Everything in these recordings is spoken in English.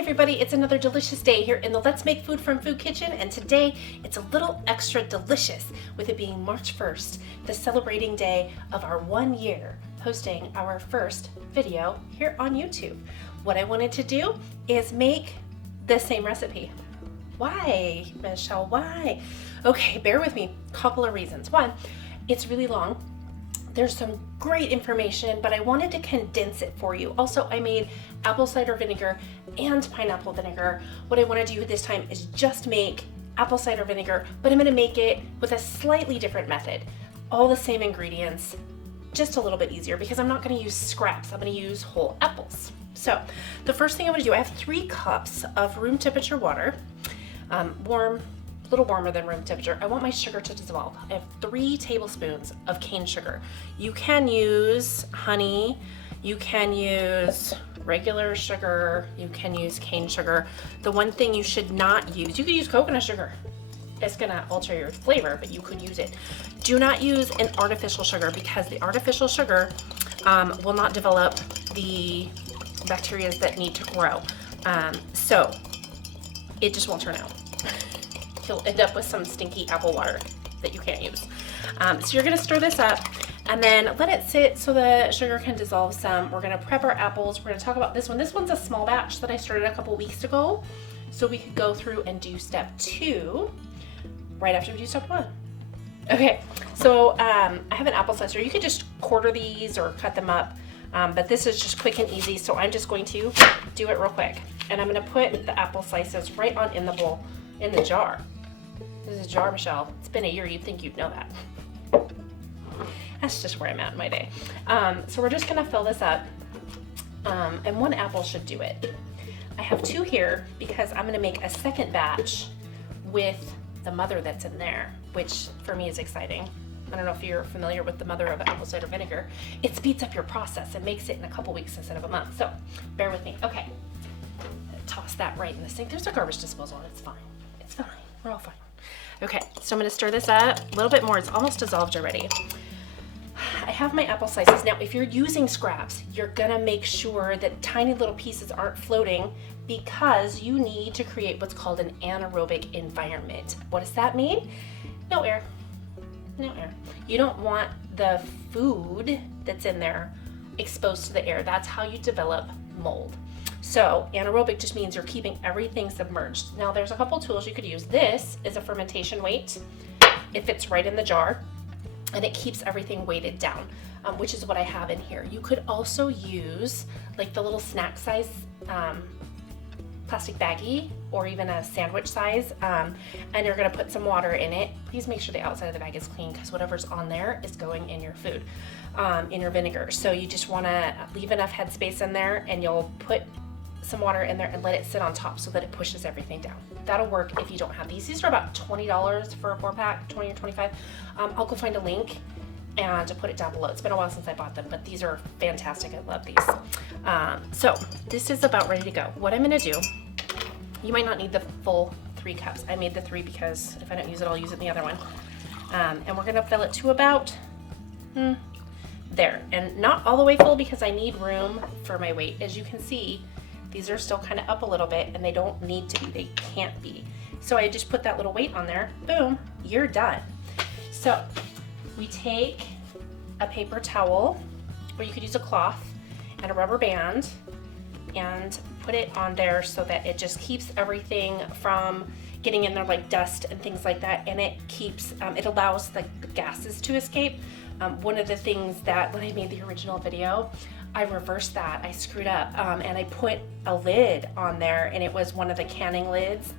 everybody, it's another delicious day here in the Let's Make Food from Food Kitchen, and today it's a little extra delicious with it being March 1st, the celebrating day of our 1 year posting our first video here on YouTube. What I wanted to do is make the same recipe. Why, Michelle, why? Okay, bear with me, couple of reasons. One, it's really long. There's some great information, but I wanted to condense it for you. Also, I made apple cider vinegar and pineapple vinegar. What I want to do this time is just make apple cider vinegar, but I'm going to make it with a slightly different method. All the same ingredients, just a little bit easier because I'm not going to use scraps. I'm going to use whole apples. So the first thing I'm going to do, I have 3 cups of room temperature water, warm, a little warmer than room temperature. I want my sugar to dissolve. I have 3 tablespoons of cane sugar. You can use honey, you can use regular sugar, you can use cane sugar. The one thing you should not use, you could use coconut sugar. It's gonna alter your flavor, but you could use it. Do not use an artificial sugar because the artificial sugar will not develop the bacteria that need to grow. So it just won't turn out. You'll end up with some stinky apple water that you can't use. So you're gonna stir this up and then let it sit so the sugar can dissolve some. We're gonna prep our apples. We're gonna talk about this one. This one's a small batch that I started a couple weeks ago, so we could go through and do step 2 right after we do step 1. Okay, so I have an apple slicer. You could just quarter these or cut them up, but this is just quick and easy, so I'm just going to do it real quick. And I'm gonna put the apple slices right on in the bowl, in the jar. This is a jar, Michelle. It's been a year, you'd think you'd know that. That's just where I'm at in my day. So we're just gonna fill this up, and 1 apple should do it. I have 2 here because I'm gonna make a second batch with the mother that's in there, which for me is exciting. I don't know if you're familiar with the mother of apple cider vinegar. It speeds up your process and makes it in a couple weeks instead of a month. So bear with me. Okay, toss that right in the sink. There's a garbage disposal, it's fine. It's fine, we're all fine. Okay, so I'm gonna stir this up a little bit more. It's almost dissolved already. I have my apple slices. Now, if you're using scraps, you're gonna make sure that tiny little pieces aren't floating because you need to create what's called an anaerobic environment. What does that mean? No air, no air. You don't want the food that's in there exposed to the air. That's how you develop mold. So anaerobic just means you're keeping everything submerged. Now there's a couple tools you could use. This is a fermentation weight. It fits right in the jar and it keeps everything weighted down, which is what I have in here. You could also use like the little snack size plastic baggie or even a sandwich size, and you're gonna put some water in it. Please make sure the outside of the bag is clean because whatever's on there is going in your food, in your vinegar. So you just wanna leave enough headspace in there and you'll put some water in there and let it sit on top so that it pushes everything down. That'll work if you don't have these. These are about $20 for a 4-pack, 20 or 25. I'll go find a link and to put it down below. It's been a while since I bought them, but these are fantastic. I love these. So this is about ready to go. What I'm gonna do, you might not need the full 3 cups. I made the 3 because if I don't use it, I'll use it in the other one. And we're gonna fill it to about there. And not all the way full because I need room for my weight. As you can see, these are still kind of up a little bit and they don't need to be, they can't be. So I just put that little weight on there, boom, you're done. So we take a paper towel, or you could use a cloth and a rubber band and put it on there so that it just keeps everything from getting in there like dust and things like that, and it keeps, it allows the gases to escape. One of the things that when I made the original video, I reversed that, I screwed up, and I put a lid on there, and it was one of the canning lids,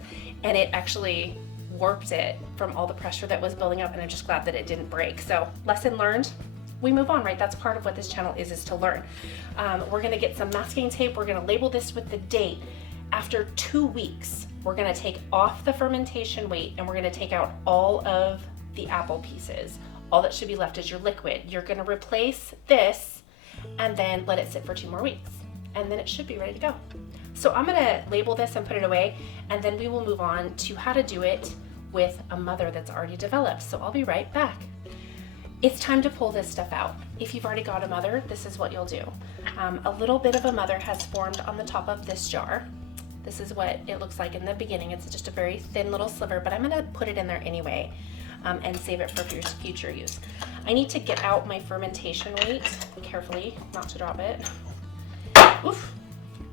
and it actually warped it from all the pressure that was building up, and I'm just glad that it didn't break. So lesson learned, we move on, right? That's part of what this channel is to learn. We're gonna get some masking tape, we're gonna label this with the date. After 2 weeks, we're gonna take off the fermentation weight and we're gonna take out all of the apple pieces. All that should be left is your liquid. You're gonna replace this and then let it sit for 2 more weeks. And then it should be ready to go. So I'm gonna label this and put it away, and then we will move on to how to do it with a mother that's already developed. So I'll be right back. It's time to pull this stuff out. If you've already got a mother, this is what you'll do. A little bit of a mother has formed on the top of this jar. This is what it looks like in the beginning. It's just a very thin little sliver, but I'm gonna put it in there anyway and save it for future use. I need to get out my fermentation weight carefully, not to drop it. Oof.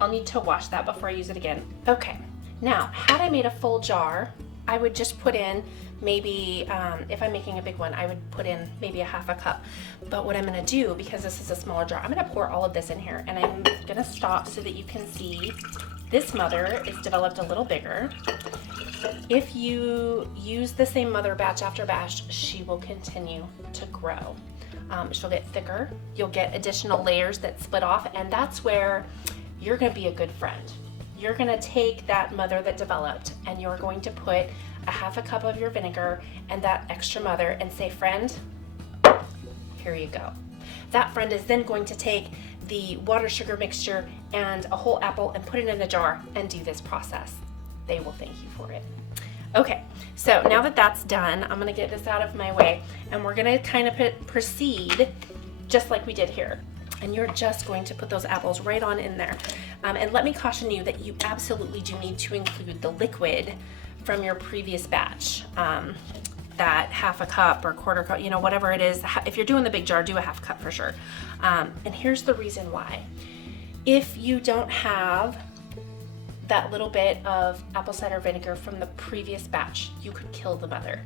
I'll need to wash that before I use it again. Okay, now, had I made a full jar, I would just put in maybe, if I'm making a big one, I would put in maybe a half a cup. But what I'm gonna do, because this is a smaller jar, I'm gonna pour all of this in here, and I'm gonna stop so that you can see this mother is developed a little bigger. If you use the same mother batch after batch, she will continue to grow. She'll get thicker, you'll get additional layers that split off, and that's where you're gonna be a good friend. You're gonna take that mother that developed and you're going to put a half a cup of your vinegar and that extra mother and say, friend, here you go. That friend is then going to take the water sugar mixture and a whole apple and put it in a jar and do this process. They will thank you for it. Okay, so now that that's done, I'm gonna get this out of my way and we're gonna kind of proceed just like we did here. And you're just going to put those apples right on in there. And let me caution you that you absolutely do need to include the liquid from your previous batch. That half a cup or quarter cup, you know, whatever it is. If you're doing the big jar, do a half cup for sure. And here's the reason why. If you don't have that little bit of apple cider vinegar from the previous batch, you could kill the mother.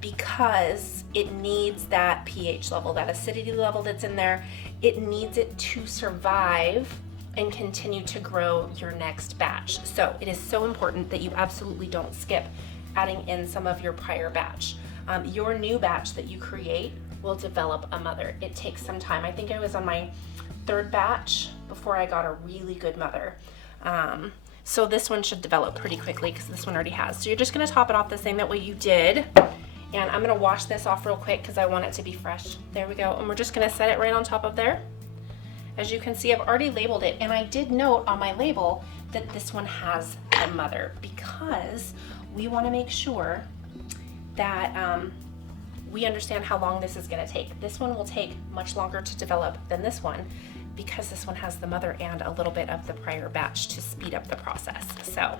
Because it needs that pH level, that acidity level that's in there. It needs it to survive and continue to grow your next batch. So it is so important that you absolutely don't skip adding in some of your prior batch. Your new batch that you create will develop a mother. It takes some time. I think I was on my third batch before I got a really good mother. So this one should develop pretty quickly because this one already has. So you're just gonna top it off the same that way you did. And I'm gonna wash this off real quick because I want it to be fresh. There we go. And we're just gonna set it right on top of there. As you can see, I've already labeled it. And I did note on my label that this one has a mother because we wanna make sure that we understand how long this is gonna take. This one will take much longer to develop than this one because this one has the mother and a little bit of the prior batch to speed up the process. So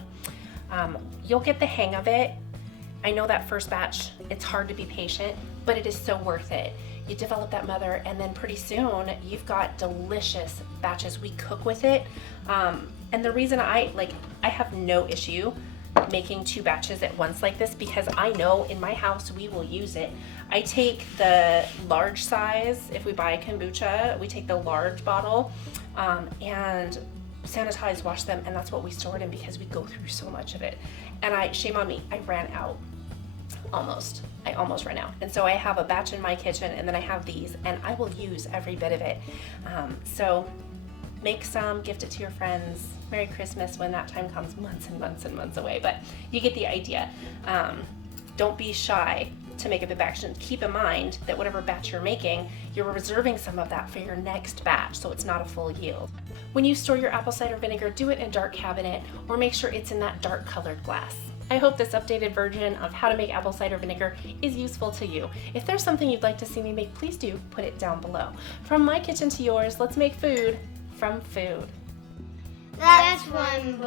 you'll get the hang of it. I know that first batch, it's hard to be patient, but it is so worth it. You develop that mother and then pretty soon you've got delicious batches. We cook with it. And the reason I have no issue making 2 batches at once like this because I know in my house we will use it. I take the large size, if we buy kombucha, we take the large bottle and sanitize, wash them, and that's what we store it in because we go through so much of it. And shame on me, I ran out. I almost ran out. And so I have a batch in my kitchen and then I have these and I will use every bit of it. So make some, gift it to your friends. Merry Christmas when that time comes, months and months and months away, but you get the idea. Don't be shy to make a big batch. Keep in mind that whatever batch you're making, you're reserving some of that for your next batch, so it's not a full yield. When you store your apple cider vinegar, do it in a dark cabinet or make sure it's in that dark colored glass. I hope this updated version of how to make apple cider vinegar is useful to you. If there's something you'd like to see me make, please do put it down below. From my kitchen to yours, let's make food from food. That's one